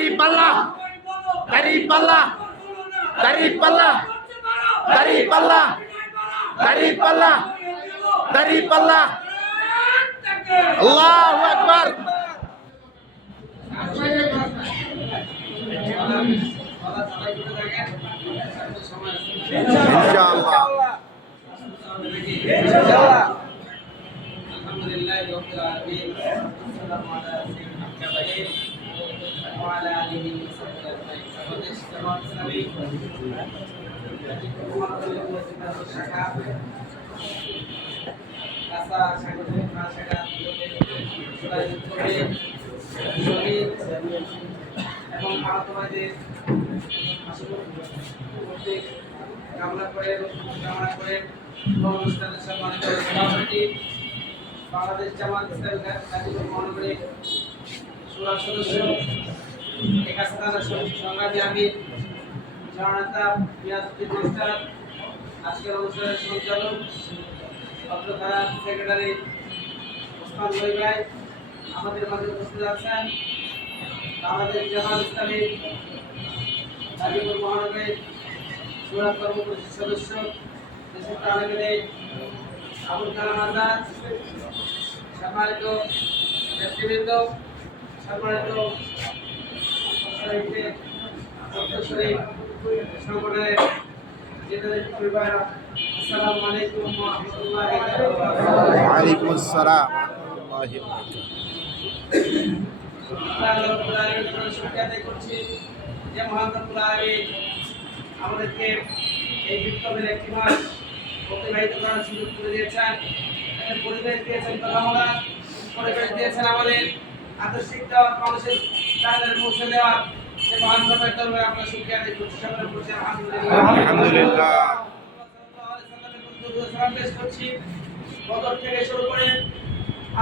দাঁড়িপাল্লা দাঁড়িপাল্লা দাঁড়িপাল্লা দাঁড়িপাল্লা দাঁড়িপাল্লা দাঁড়িপাল্লা আল্লাহু আকবার। ইনশাআল্লাহ ইনশাআল্লাহ। আলহামদুলিল্লাহ রাব্বিল আলামিন সাল্লাল্লাহু আলাইহি ওয়া আলা আলিহি ওয়া সাহবিহি আমাদের জামাত ইসলামী শাখা কাসা সাংগঠনিক শাখা শহীদ এবং আহতদের কামনা করে অনুষ্ঠানের সম্মানিত সভাপতি বাংলাদেশ জামাত ইসলামী গাজীপুর মহানগরী সুরা সদস্য একাস্তানা সংগ্রামী আমির জননেতা মিয়াজউদ্দিন মাস্টার, আজকের অনুষ্ঠানের সঞ্চালক অত্র থানার সেক্রেটারি ওসমান গনি ভাই, আমাদের মাঝে উপস্থিত আছেন বাংলাদেশ জামাত ইসলামী গাজীপুর মহানগরী সুরা কর্মসূচির সদস্য দেশের তালেবেনে আবুল কালাম আজাদ, সম্মানিত নেতৃবৃন্দ, সম্মানিত সংগঠনের আসসালামু আলাইকুম ওয়া রাহমাতুল্লাহি ওয়া বারাকাতুহু। ওয়া আলাইকুmus সালাম ওয়া রাহমাতুল্লাহি ওয়া বারাকাতুহু। শুকরিয়া আদায় করছি যে মহান রব্বুল আলামিন আমাদেরকে এই বিপ্লবের একটি মাস অতিবাহিত করার সুযোগ করে দিয়েছেন, একটা পরিবেশ দিয়েছেন, কলামরা পরিবেশ দিয়েছেন আমাদের আদর্শিক দেওয়ার মানুষের তাদের পৌঁছে দেওয়ার সে মহান রবের দরবারে আমরা শুকরিয়া আদায় করছি। সকলের প্রতি আলহামদুলিল্লাহ। সালাম পেশ করছি। বদর থেকে শুরু করে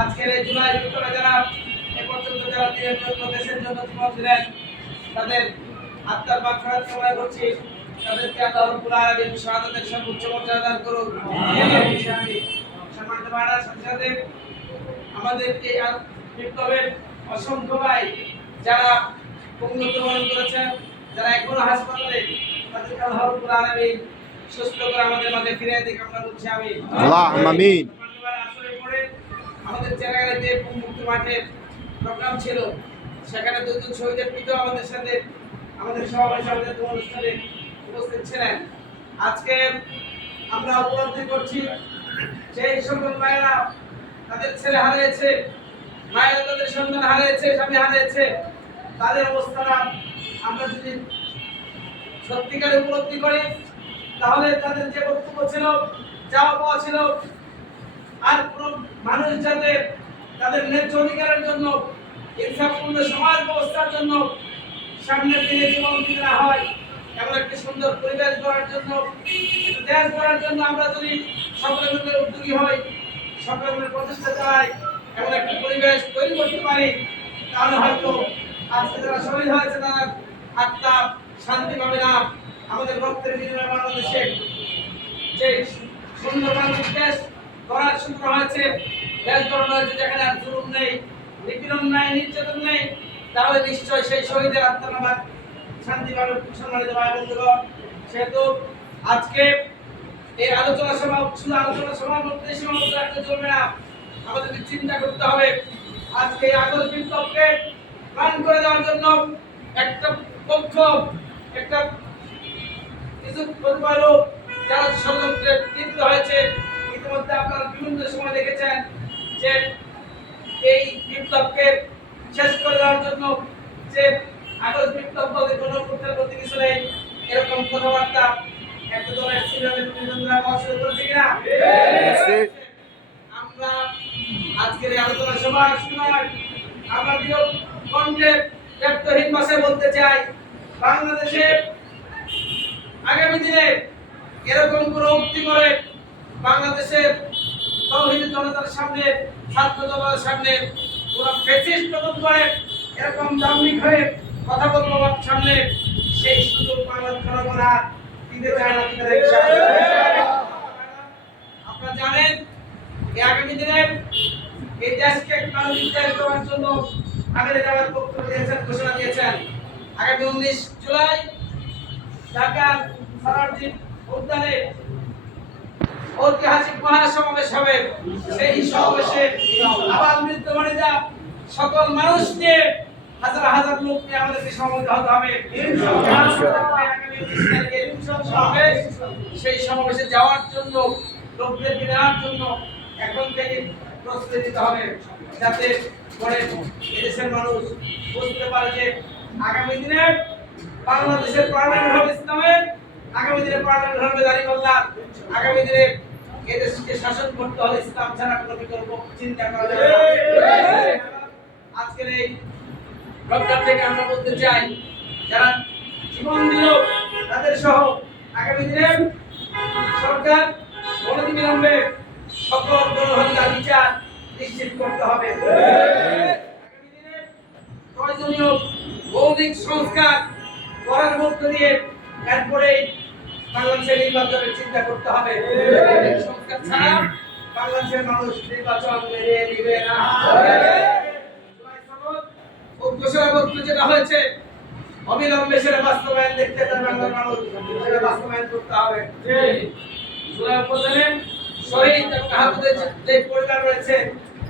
আজকের এই জুলাই বিপ্লবে যারা এ পর্যন্ত যারা দিনের জন্য দেশের জন্য জীবন দিলেন তাদের আত্মার মাগফিরাত কামনা করছি। তাদেরকে আল্লাহ রাব্বুল আলামিন শাহাদাতের সর্বোচ্চ মর্যাদা দান করুন। সম্মানিত ভাইরা, সাথে আমাদের এই বিপ্লবের অসংখ্য ভাই যারা পঙ্গুত্ববরণ করেছেন, যারা এখনো হাসপাতালে, তাদেরকে আল্লাহ রাব্বুল আলামিন সুস্থ করে আমাদের মাঝে ফিরিয়ে দিক আমরা বলছি আমি। আল্লাহুম্মা আমিন। আসলে পরে আমাদের জায়গায় যে মুক্তি মাঠের প্রোগ্রাম ছিল সেখানে দুজন শহীদের পিতা আমাদের সাথে আমাদের সমাবেশ আমাদের অনুষ্ঠানে উপস্থিত ছিলেন। আজকে আমরা উপলব্ধি করছি সেই সকল মায়েরা তাদের ছেলে হারিয়েছে, মায়েরা তাদের সন্তান হারিয়েছে, স্বামী হারিয়েছে, তাদের অবস্থাটা আমরা যদি সত্যিকারে উপলব্ধি করি তাহলে তাদের যে বক্তব্য ছিল, চাওয়া পাওয়া ছিল, আর কোন মানুষ যাতে তাদের ন্যায্য অধিকারের জন্য, ইনসাফপূর্ণ সমাজ ব্যবস্থার জন্য সামনের দিনে জীবন দিতে না হয়, এমন একটি সুন্দর পরিবেশ গড়ার জন্য, একটা দেশ গড়ার জন্য আমরা যদি সকলে মিলে উদ্যোগী হই, সকলে মিলে প্রচেষ্টা চালাই, এমন একটি পরিবেশ তৈরি করতে পারি, তাহলে হয়তো আজকে যারা শহীদ হয়েছে তারা আত্মা শান্তি পাবে না। আমাদের রক্তের বিনিময়ে বাংলাদেশে যে সুন্দর বাংলাদেশ দেশ গড়ার শুরু হয়েছে, দেশ গড়ানো হয়েছে যেখানে আর জুলুম নেই, নিপীড়ন নেই, নির্যাতন নেই, তাহলে নিশ্চয় সেই শহীদের আত্মা শান্তি পাবে। সম্মানিত ভাই বন্ধুগণ, সেহেতু আজকে এই আলোচনা সভা শুধু আলোচনা সভার মধ্যে সীমাবদ্ধ রাখতে চলবে না, আমাদেরকে চিন্তা করতে হবে আজকে এই আগস্ট বিপ্লবকে প্ল্যান করে দেওয়ার জন্য একটা পক্ষ, একটা কিছু প্রতিপালক যারা ষড়যন্ত্রে লিপ্ত হয়েছে। ইতিমধ্যে আপনারা বিভিন্ন সময় দেখেছেন যে এই বিপ্লবকে শেষ করে দেওয়ার জন্য যে আগস্ট বিপ্লব বলতে কোনো অভ্যুত্থান বলতে কিছু নেই, এরকম কথাবার্তা একটা দলের সিনিয়র নেতৃবৃন্দরা বলা শুরু করেছে কিনা? আমরা আজকের এই আলোচনা সভা শুনার আমরা দৃঢ় কণ্ঠে ব্যক্তহীন ভাষায় বলতে চাই, বাংলাদেশে আগামী দিনে এরকম কোন উক্তি করে বাংলাদেশের তৌহিদি জনতার সামনে, ছাত্র জনতার সামনে কোন ফ্যাসিস্ট প্রদর্শন করে এরকম দাম্ভিক হয়ে কথা বলবো সামনে, সেই সুযোগ বাংলাদেশ জনগণ আর দিতে চায় না। আপনারা জানেন এই আগামী দিনে এই দেশকে কানুনি দেশ দেওয়ার জন্য আমির জামাত বক্তব্য দিয়েছেন, ঘোষণা দিয়েছেন। আগামী 19 জুলাই ঢাকার সারার্জি উদ্যানে ঐতিহাসিক মহাসমাবেশ হবে। সেই সমাবেশে আবার বৃদ্ধ বনিতা সকল মানুষ নিয়ে হাজার হাজার লোক নিয়ে আমাদেরকে সমবেত হতে হবে। সেই সমাবেশে যাওয়ার জন্য লোকদেরকে নেওয়ার জন্য এখন থেকে প্রস্তুতি নিতে হবে, যাতে পরে এদেশের মানুষ বুঝতে পারে যে আগামী দিনে বাংলাদেশের পার্লামেন্ট হবে ইসলামের, আগামী দিনে পার্লামেন্ট হবে দাঁড়িপাল্লার, আগামী দিনে এদেশকে শাসন করতে হলে ইসলাম ছাড়া কোনো বিকল্প চিন্তা করা যাবে না। আজকের এই প্রোগ্রাম থেকে আমরা বলতে চাই, যারা জীবন দিল তাদের সহ আগামী দিনে সরকার অনতিবিলম্বে সকল গণহত্যার বিচার নিশ্চিত করতে হবে। আগামী দিনে প্রয়োজনীয় মৌলিক সংস্কার করার মধ্য দিয়ে এরপরে বাংলাদেশের নির্বাচনের চিন্তা করতে হবে। সংস্কার ছাড়া বাংলাদেশের মানুষ নির্বাচন মেনে নিবে না। ঘোষণাপত্র যেটা হয়েছে অবিলম্বে সেটা বাস্তবায়ন দেখতে চান বাংলার মানুষ, সেটা বাস্তবায়ন করতে হবে। জুলাই উপজেলায় শহীদ এবং আহতদের যে পরিবার রয়েছে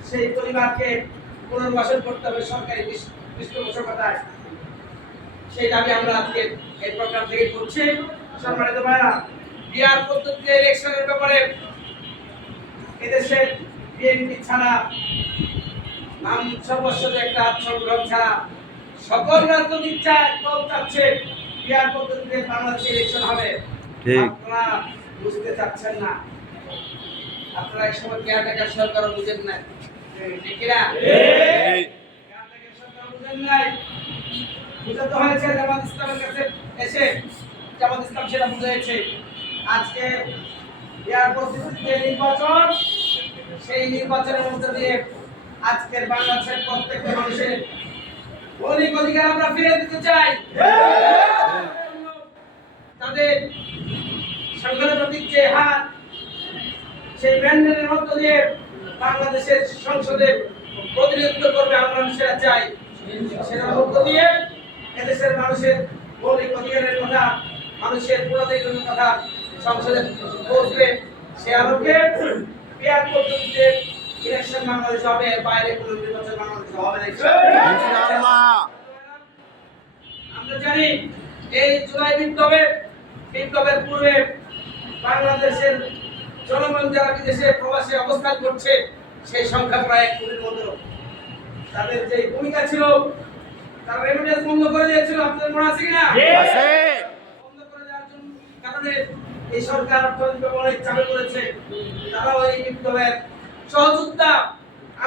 সেই পরিবারকে পুনর্বাসন করতে হবে সরকারি পৃষ্ঠপোষকতায়। সেই দাবি আমরা আজকে এই প্রোগ্রাম থেকে করছি। সম্মানিত ভাইরা, বিআর পদ্ধতিতে ইলেকশনের ব্যাপারে এদেশের বিএনপি ছাড়া নাম সর্বস্ব একটা সংগ্রাম ছাড়া সকল রাজনৈতিক দল চাচ্ছে বিআর পদ্ধতিতে বাংলাদেশে ইলেকশন হবে। আপনারা বুঝতে চাচ্ছেন না, আপনারা এক সময় কেয়ারটেকার সরকারও বুঝেন না, ঠিক না? কেয়ারটেকার সরকার বুঝেন নাই, বুঝাতে হয়েছে জামাত ইসলামের কাছে এসে জামাত ইসলাম সেটা বুঝেছে। আজকে বিআর পদ্ধতিতে নির্বাচন, সেই নির্বাচনের মধ্যে দিয়ে আজকের বাংলাদেশের প্রত্যেকটা মানুষের মৌলিক অধিকার আমরা ফিরে দিতে চাই। তাদের সংখ্যানুপাতিক যে হার, সেই ব্যান্ডেলের মধ্য দিয়ে বাংলাদেশের সংসদে প্রতিনিধিত্ব করবে আমরা সেটা চাই। সেটার মধ্য দিয়ে এদেশের মানুষের মৌলিক অধিকারের কথা, মানুষের পুনর্নির্বাচনের কথা সংসদে পৌঁছবে। সে আলোকে বিআর পদ্ধতিতে ইলেকশন বাংলাদেশ হবে, বাইরে কোনো নির্বাচন বাংলাদেশ হবে না ইনশাআল্লাহ। আমরা জানি এই জুলাই বিপ্লবের পূর্বে বাংলাদেশের জনগণ যারা বিদেশে প্রবাসে অবস্থান করছে সেই সংখ্যা প্রায় 1 কোটির মতো। তাদের যে ভূমিকা ছিল, তারা রেমিটেন্স বন্ধ করে দিয়েছিল, আপনাদের মনে আছে কিনা? বন্ধ করে দেওয়ার কারণে এই সরকার অর্থনৈতিক অনেক চালু করেছে, তারাও এই বিপ্লবের সহযোদ্ধা।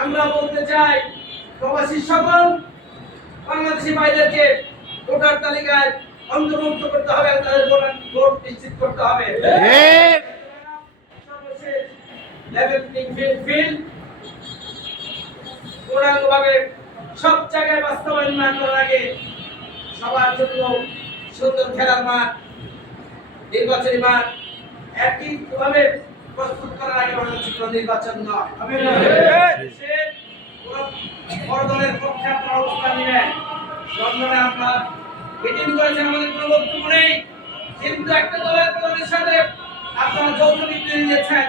আমরা বলতে চাই প্রবাসী সকল বাংলাদেশি ভাইদেরকে ভোটার তালিকায় অন্তর্ভুক্ত করতে হবে, তাদের ভোট নিশ্চিত করতে হবে। সর্বশেষ লেভেল প্লেইং ফিল্ড পূর্ণাঙ্গভাবে সব জায়গায় বাস্তবায়ন না করার আগে সবার জন্য সুন্দর খেলার মাঠ, নির্বাচনী মাঠ একইভাবে প্রস্তুত করার আগে বাংলাদেশের কোনো নির্বাচন নয়। বড় দলের পক্ষে আপনারা অবস্থান নেবেন। লন্ডনে আপনারা মিটিং করেছেন, আমাদের কোনো বক্তব্য নেই, কিন্তু একটা দলের প্রধানের সাথে আপনারা যৌথ বিবৃতি দিয়েছেন,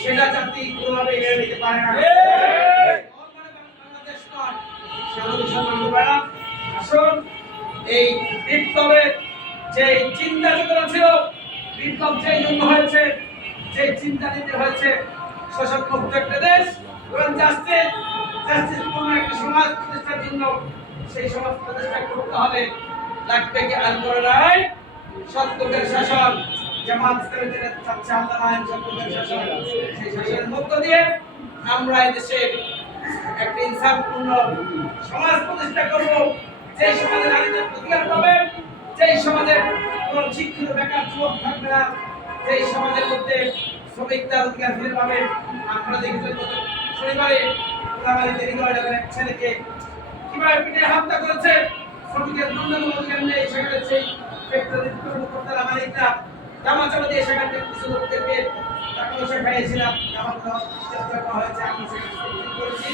সেটা জাতি কোনোভাবে মেনে নিতে পারে না। বাংলাদেশ নয়। আসুন এই বিপ্লবের যে চিন্তা চেতনা ছিল, বিপ্লব যে জন্য হয়েছে, যে চিন্তা নিতে হয়েছে শোষণ মুক্ত একটা দেশ এবং জাস্টিসপূর্ণ একটা সমাজ প্রতিষ্ঠার জন্য, সেই সমাজ প্রতিষ্ঠা করতে হবে। লাগবে কি আন্দোলন আইন, সত্যের শাসন, জামাত ইসলামী যেটা চাচ্ছে আন্দোলন আইন, সত্যের শাসন। সেই শাসনের মধ্য দিয়ে আমরা এদেশে একটা ইনসাফপূর্ণ সমাজ প্রতিষ্ঠা করব, যেই সমাজে নারীদের অধিকার পাবে, যেই সমাজে কোন শিক্ষিত বেকার যুবক থাকবে না, যেই সমাজের মধ্যে শ্রমিক তার অধিকার ফিরে পাবে। আপনারা দেখেছেন গত শনিবারে কোলাবাড়িতে হৃদয়নগরের এক ছেলেকে কিভাবে পিঠে হত্যা করেছে, শ্রমিকের ন্যূনতম অধিকার নেই। সেখানে সেই ফ্যাক্টরির কর্মকর্তারা মালিকরা জামা চাপা দিয়ে সেখানে কিছু লোকদেরকে টাকা পয়সা খাইয়েছিলাম, জামা দেওয়ার চেষ্টা করা হয়েছে। আমি সেখানে করেছি,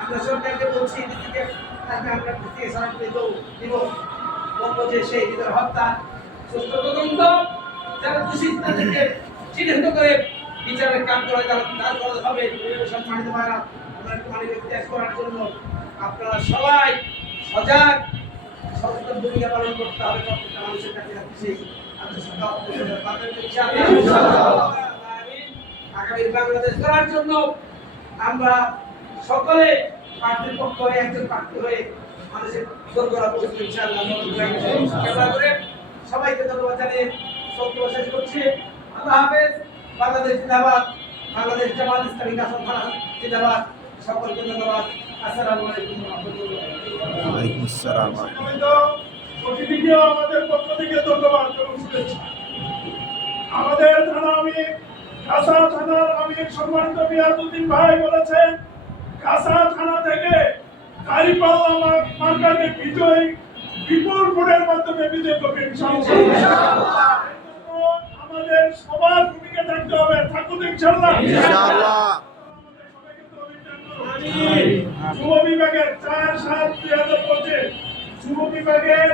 আমরা সরকারকে বলছি দিদিকে আমরা সরাসরি দিব। বলবো যে সেই হৃদয় হত্যা সুস্থ তদন্ত, যারা দোষী তাদেরকে চিহ্নিত করে বিচারের কাজ করে তারা হবে। সম্মানিত ভাইরা, আমরা পানি ত্যাগ করার জন্য আপনারা সবাই সজাগ সচেতন ভূমিকা পালন করতে হবে। প্রত্যেকটা মানুষের কাছে রাখছি আগামী বাংলাদেশ গড়ার জন্য আমরা সকলে প্রার্থীর পক্ষ হয়ে একজন প্রার্থী হয়ে মানুষের দোরগোড়া পৌঁছবে ইনশাআল্লাহ। করে সবাইকে ধন্যবাদ জানিয়ে বক্তব্য শেষ করছি। আল্লাহ হাফেজ। বাংলাদেশ জিন্দাবাদ। বাংলাদেশ জামাত ইসলামী কাসম থানা জিন্দাবাদ। সকলকে ধন্যবাদ। আসসালামু আলাইকুম ওয়া রাহমাতুল্লাহ। ওয়ালাইকুম আসসালাম। অতিথিকে আমাদের পক্ষ থেকে ধন্যবাদ এবং শুভেচ্ছা। আমাদের থানা আমির, কাঁসা থানার আমির সম্মানিত মিয়াজউদ্দিন ভাই বলেছেন কাঁসা থানা থেকে দাঁড়িপাল্লা মার্কাকে বিজয় বিপুল ভোটের মাধ্যমে বিজয় করবে ইনশাআল্লাহ। আমাদের সবার ভূমিকা থাকতে হবে, থাকুন ইনশাআল্লাহ। যুব বিভাগের 4-7-2025 যুব বিভাগের